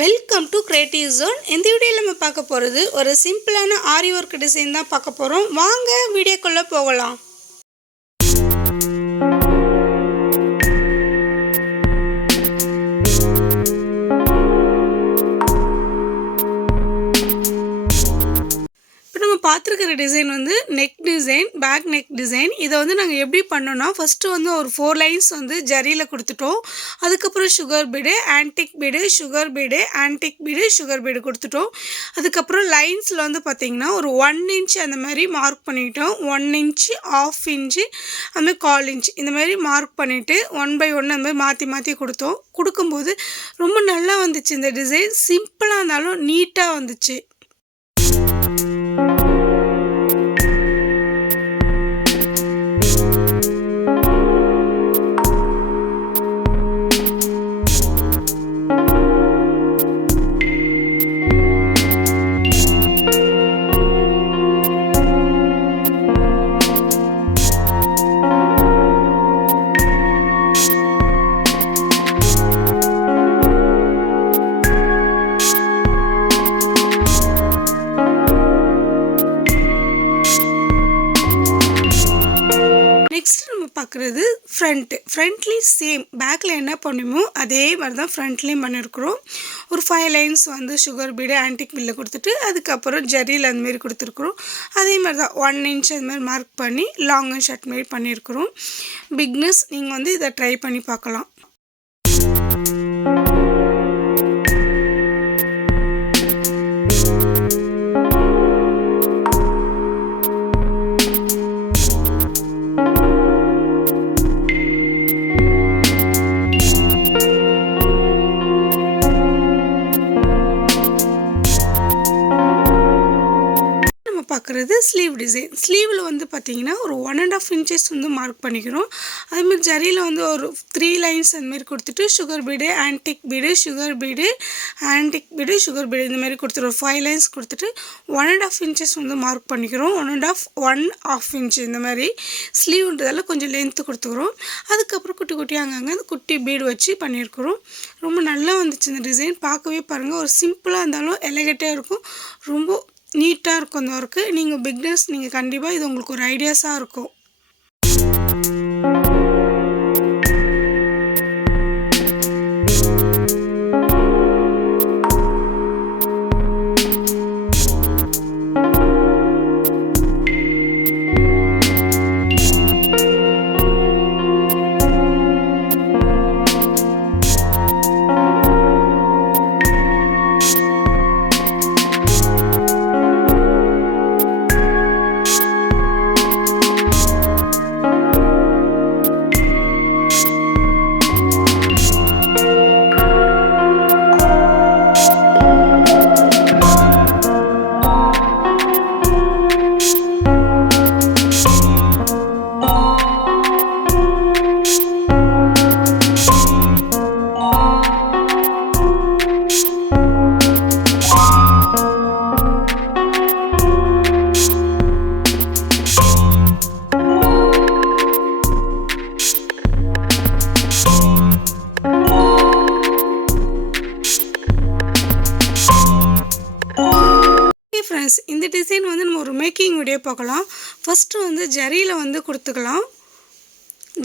Welcome to creative zone. இந்த வீடியோவில் நம்ம பார்க்க போகிறது ஒரு சிம்பிளான ஆரி ஒர்க் டிசைன் தான் பார்க்க போகிறோம். வாங்க வீடியோக்குள்ளே போகலாம். பார்த்துருக்கிற டிசைன் வந்து neck design, back neck design. இதை வந்து நாங்கள் எப்படி பண்ணோன்னா, ஃபஸ்ட்டு வந்து ஒரு 4 லைன்ஸ் வந்து ஜரியில் கொடுத்துட்டோம். அதுக்கப்புறம் sugar bead, antique bead, sugar bead, antique bead, sugar bead கொடுத்துட்டோம். அதுக்கப்புறம் லைன்ஸில் வந்து பார்த்திங்கன்னா ஒரு 1 இன்ச் அந்த மாதிரி மார்க் பண்ணிக்கிட்டோம். 1 இன்ச்சு, 1/2 இன்ச்சு, அதுமாதிரி 1/4 இன்ச் இந்த மாதிரி மார்க் பண்ணிவிட்டு 1 by 1 அந்த மாதிரி மாற்றி மாற்றி கொடுத்தோம். கொடுக்கும்போது ரொம்ப நல்லா வந்துச்சு. இந்த டிசைன் சிம்பிளாக இருந்தாலும் நீட்டாக வந்துச்சு. நெக்ஸ்ட் நம்ம பார்க்குறது ஃப்ரண்ட்லேயும் சேம் பேக்கில் என்ன பண்ணுமோ அதே மாதிரி தான் ஃப்ரண்ட்லேயும் பண்ணியிருக்கிறோம். ஒரு 5 லைன்ஸ் வந்து சுகர் பீடு, ஆன்டிக் பீடில் கொடுத்துட்டு அதுக்கப்புறம் ஜரியில் அந்தமாரி கொடுத்துருக்குறோம். அதே மாதிரி தான் 1 இன்ச் அது மாதிரி மார்க் பண்ணி லாங் அண்ட் ஷார்ட் மாரி பண்ணியிருக்கிறோம். பிக்னஸ் நீங்கள் வந்து இதை ட்ரை பண்ணி பார்க்கலாம். பார்க்குறது ஸ்லீவ் டிசைன். ஸ்லீவில் வந்து பார்த்திங்கன்னா ஒரு 1.5 இன்ச்சஸ் வந்து மார்க் பண்ணிக்கிறோம். அதுமாதிரி ஜரியில் வந்து ஒரு 3 லைன்ஸ் அந்தமாரி கொடுத்துட்டு sugar bead, antique bead, sugar bead, antique bead, sugar bead இந்தமாரி கொடுத்துட்டு ஒரு 5 லைன்ஸ் கொடுத்துட்டு 1.5 இன்ச்சஸ் வந்து மார்க் பண்ணிக்கிறோம். 1.5 இன்ச் இந்த மாதிரி ஸ்லீவ்ன்றதால கொஞ்சம் லென்த்து கொடுத்துக்கிறோம். அதுக்கப்புறம் குட்டி குட்டியாக அங்கங்கே அந்த குட்டி பீடு வச்சு பண்ணியிருக்கிறோம். ரொம்ப நல்லா வந்துச்சு இந்த டிசைன். பார்க்கவே பாருங்கள், ஒரு சிம்பிளாக இருந்தாலும் எலகேட்டாக இருக்கும். ரொம்ப நீட்டாக இருக்கும் அந்த ஒர்க்கு. நீங்கள் பிக்னஸ், நீங்கள் கண்டிப்பாக இது உங்களுக்கு ஒரு ஐடியாஸாக இருக்கும். ஃப்ரெண்ட்ஸ், இந்த டிசைன் வந்து நம்ம ஒரு மேக்கிங் வீடியோ பார்க்கலாம். ஃபஸ்ட்டு வந்து ஜரியில் வந்து கொடுத்துக்கலாம்.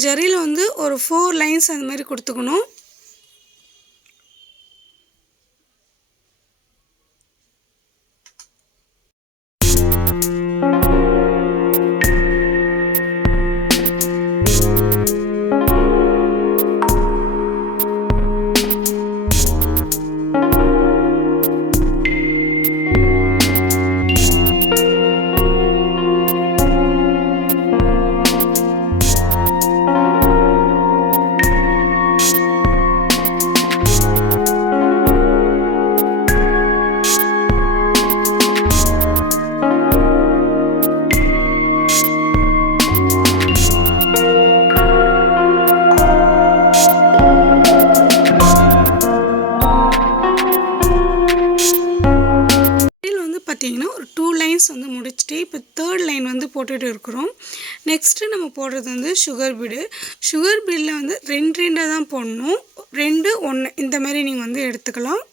ஜரியில் வந்து ஒரு 4 லைன்ஸ் அந்த மாதிரி கொடுத்துக்கணும். பார்த்தீங்கன்னா ஒரு 2 லைன்ஸ் வந்து முடிச்சுட்டு இப்போ 3rd லைன் வந்து போட்டுட்டு இருக்கிறோம். நெக்ஸ்ட்டு நம்ம போடுறது வந்து சுகர் பீடு. சுகர் பீடில் வந்து 2 2 தான் போடணும். 2 1 இந்த மாதிரி நீங்கள் வந்து எடுத்துக்கலாம்.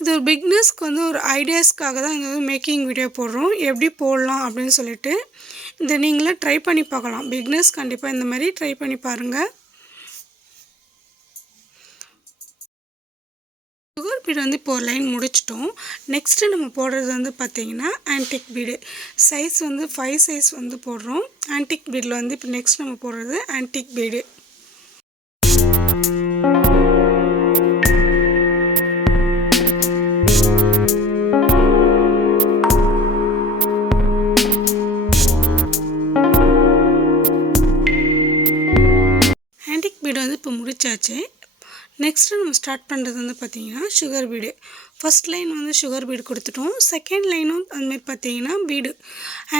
இது ஒரு பிக்னஸ்க்கு வந்து ஒரு ஐடியாஸ்க்காக தான் இந்த மேக்கிங் வீடியோ போடுறோம். எப்படி போடலாம் அப்படின்னு சொல்லிட்டு இதை நீங்களே ட்ரை பண்ணி பார்க்கலாம். பிக்னஸ் கண்டிப்பாக இந்த மாதிரி ட்ரை பண்ணி பாருங்கள். சுகர் பீடு வந்து இப்போ ஒரு லைன் முடிச்சிட்டோம். நெக்ஸ்ட்டு நம்ம போடுறது வந்து பார்த்திங்கன்னா ஆன்டிக் பீடு. சைஸ் வந்து 5 சைஸ் வந்து போடுறோம். ஆன்டிக் பீடில் வந்து இப்போ நெக்ஸ்ட் நம்ம போடுறது ஆன்டிக் பீடு. ஆன்டிக் பீடு வந்து இப்போ முடிச்சாச்சு. நெக்ஸ்ட்டு நம்ம ஸ்டார்ட் பண்ணுறது வந்து பார்த்திங்கன்னா சுகர் பீடு. ஃபஸ்ட் லைன் வந்து சுகர் பீடு கொடுத்துட்டோம். செகண்ட் லைனும் அதுமாரி பார்த்திங்கன்னா பீடு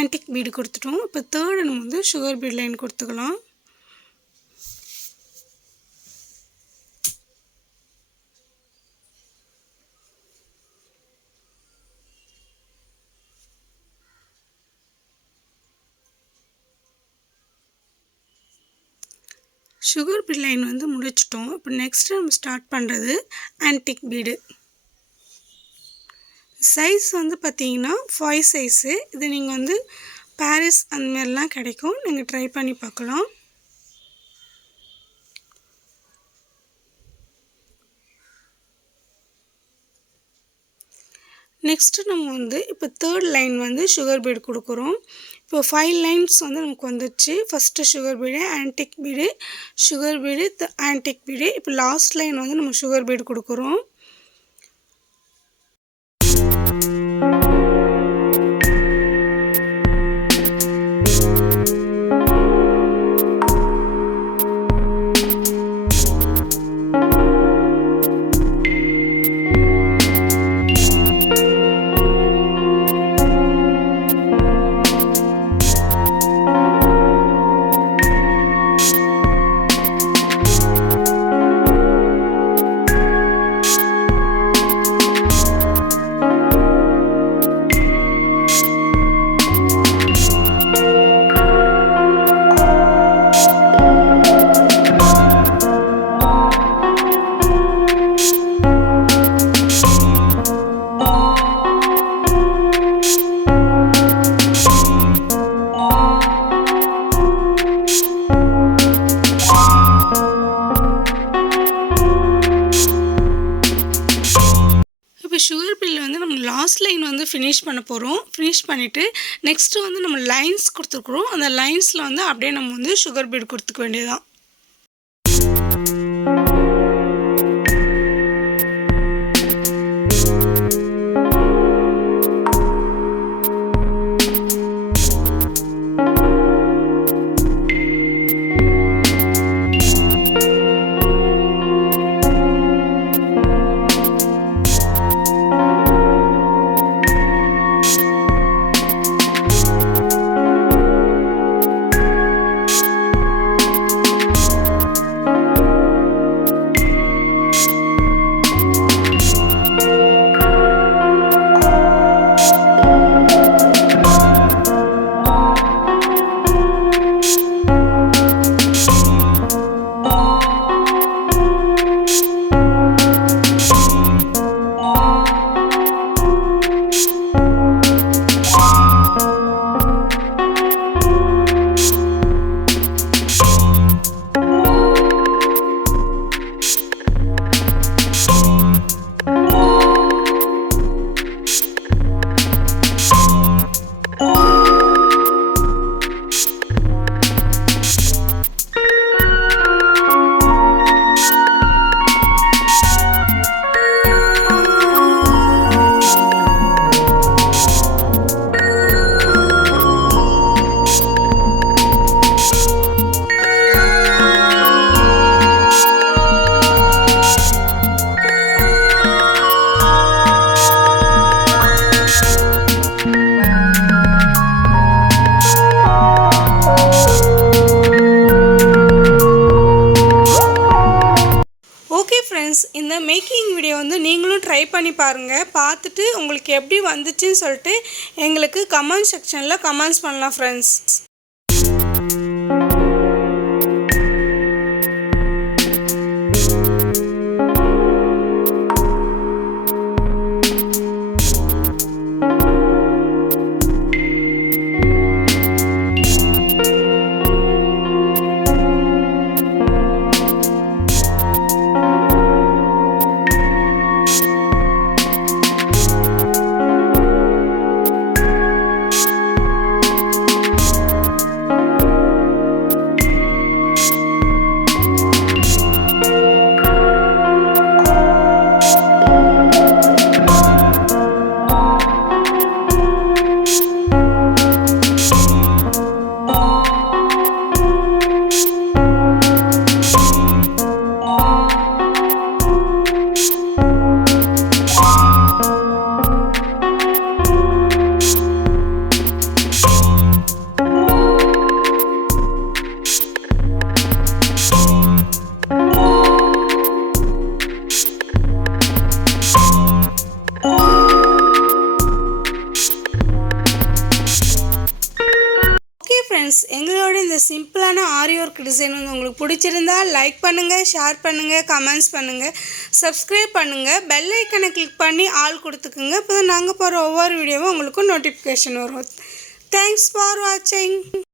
ஆன்டிக் பீடு கொடுத்துட்டோம். இப்போ தேர்டு நம்ம வந்து சுகர் பீடு லைன் கொடுத்துக்கலாம். சுகர் பீட் லைன் வந்து முடிச்சிட்டோம். இப்போ நெக்ஸ்ட்டு நம்ம ஸ்டார்ட் பண்ணுறது ஆன்டிக் பீடு. சைஸ் வந்து பார்த்திங்கன்னா 5 சைஸு. இது நீங்கள் வந்து பாரிஸ் அந்தமாரிலாம் கிடைக்கும். நீங்கள் ட்ரை பண்ணி பார்க்கலாம். நெக்ஸ்ட்டு நம்ம வந்து இப்போ தேர்ட் லைன் வந்து சுகர் பீடு கொடுக்குறோம். இப்போ 5 லைன்ஸ் வந்து நமக்கு வந்துடுச்சு. First sugar bead, antique bead, sugar bead, antique bead. இப்போ லாஸ்ட் லைன் வந்து நம்ம சுகர் பீடு கொடுக்குறோம். சுகர் பீடில் வந்து நம்ம லாஸ்ட் லைன் வந்து ஃபினிஷ் பண்ண போகிறோம். ஃபினிஷ் பண்ணிவிட்டு நெக்ஸ்ட்டு வந்து நம்ம லைன்ஸ் கொடுத்துருக்குறோம். அந்த லைன்ஸில் வந்து அப்படியே நம்ம வந்து சுகர் பீடு கொடுத்துக்க வேண்டியதுதான். இந்த மேக்கிங் வீடியோ வந்து நீங்களும் ட்ரை பண்ணி பாருங்கள். பார்த்துட்டு உங்களுக்கு எப்படி வந்துச்சுன்னு சொல்லிட்டு எங்களுக்கு கமெண்ட் செக்ஷனில் கமெண்ட்ஸ் பண்ணலாம் ஃப்ரெண்ட்ஸ். எங்களோட இந்த சிம்பிளான ஆரி ஒர்க் டிசைன் வந்து உங்களுக்கு பிடிச்சிருந்தா லைக் பண்ணுங்கள், ஷேர் பண்ணுங்கள், கமெண்ட்ஸ் பண்ணுங்கள், சப்ஸ்கிரைப் பண்ணுங்கள், பெல் ஐக்கனை கிளிக் பண்ணி ஆல் கொடுத்துக்குங்க. இப்போ தான் நாங்கள் போகிற ஒவ்வொரு வீடியோவும் உங்களுக்கு நோட்டிஃபிகேஷன் வரும். தேங்க்ஸ் ஃபார் வாட்சிங்.